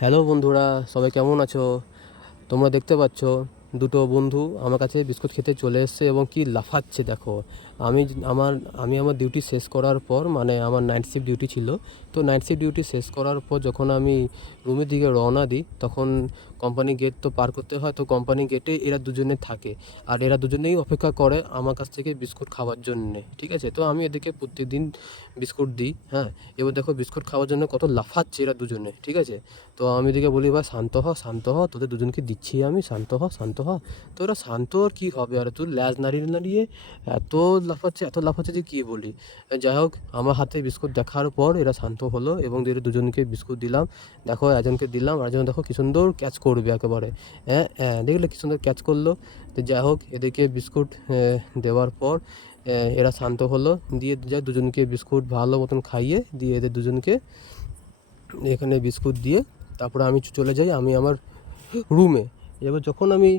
Hello বন্ধুরা, সবাই কেমন আছো? তোমরা দেখতে পাচ্ছ দুটো বন্ধু আমার কাছে বিস্কুট খেতে চলে এসেছে এবং কি লাফাচ্ছে দেখো। আমি য- আমার আমি আমার ডিউটি শেষ করার পর, মানে আমার নাইট শিফট ডিউটি ছিল। তো নাইট শিফট ডিউটি শেষ করার পর যখন আমি রুমের দিকে রওনা দিই, তখন কোম্পানি গেট তো পার করতে হয়। তো কোম্পানি গেটে এরা দুজনে থাকে, আর এরা দুজনেই অপেক্ষা করে আমার কাছ থেকে বিস্কুট খাওয়ার জন্যে। ঠিক আছে, তো আমি এদেরকে প্রত্যেকদিন বিস্কুট দিই। হ্যাঁ, এবার দেখো বিস্কুট খাওয়ার জন্য কত লাফাচ্ছে এরা দুজনে। ঠিক আছে, তো আমি এদিকে বলি, ভাই শান্ত হ, শান্ত হ, তোদের দুজনকে দিচ্ছি আমি, শান্ত হ, শান্ত হ। তো ওরা শান্ত আর কী হবে, আর তুই ল্যাজ নাড়িয়ে নাড়িয়ে এত লাফাচ্ছে যে কী বলি। যাই হোক, আমার হাতে বিস্কুট দেখার পর এরা শান্ত হলো এবং এদের দুজনকে বিস্কুট দিলাম। দেখো, একজনকে দিলাম, আরেকজন দেখো কী সুন্দর ক্যাচ করবে একেবারে। হ্যাঁ হ্যাঁ, দেখলে কী সুন্দর ক্যাচ করলো। তো যাই হোক, এদেরকে বিস্কুট দেওয়ার পর এরা শান্ত হলো, দিয়ে যায় দুজনকে বিস্কুট ভালো মতন খাইয়ে দিয়ে এদের দুজনকে এখানে বিস্কুট দিয়ে তারপরে আমি চলে যাই আমি আমার রুমে। এবার যখন আমি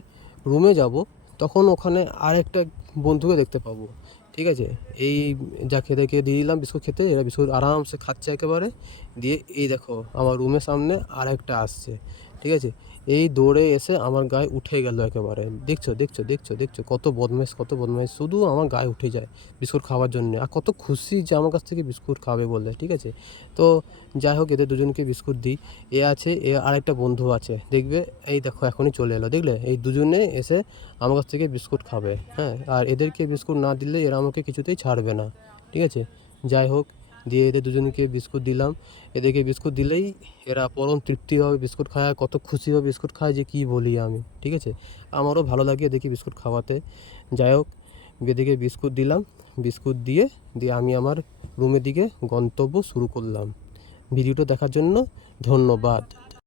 রুমে যাব, তখন ওখানে আরেকটা বন্ধুকে দেখতে পাবো। ঠিক আছে, এই যা খেতে দিয়ে দিলাম বিস্কুট খেতে, এরা বিস্কুট আরামসে খাচ্ছে একেবারে। দিয়ে এই দেখো আমার রুমের সামনে আরেকটা আসছে। ঠিক আছে, এই দৌড়ে এসে আমার গায়ে উঠে গেল একেবারে। দেখছো দেখছো দেখছো দেখছো কত বদমাইশ, কত বদমাইশ, শুধু আমার গায়ে উঠে যায় বিস্কুট খাওয়ার জন্য, আর কত খুশি যে আমার কাছ থেকে বিস্কুট খাবে বলে। ঠিক আছে, তো যাই হোক, এদের দুজনকে বিস্কুট দিই। এ আরেকটা বন্ধু আছে দেখবে, এই দেখো এখনই চলে এলো, দেখলে এই দুজনে এসে আমার কাছ থেকে বিস্কুট খাবে। হ্যাঁ, আর এদেরকে বিস্কুট না দিলে এরা আমাকে কিছুতেই ছাড়বে না। ঠিক আছে, যাই হোক, দিয়ে এদের দুজনকে বিস্কুট দিলাম। এদেরকে বিস্কুট দিলেই এরা পরম তৃপ্তিভাবে বিস্কুট খায়, কত খুশিভাবে বিস্কুট খায় যে কী বলি আমি। ঠিক আছে, আমারও ভালো লাগে এদেরকে বিস্কুট খাওয়াতে। যাই হোক, এদেরকে বিস্কুট দিলাম, বিস্কুট দিয়ে দিয়ে আমি আমার রুমের দিকে গন্তব্য শুরু করলাম। ভিডিওটা দেখার জন্য ধন্যবাদ।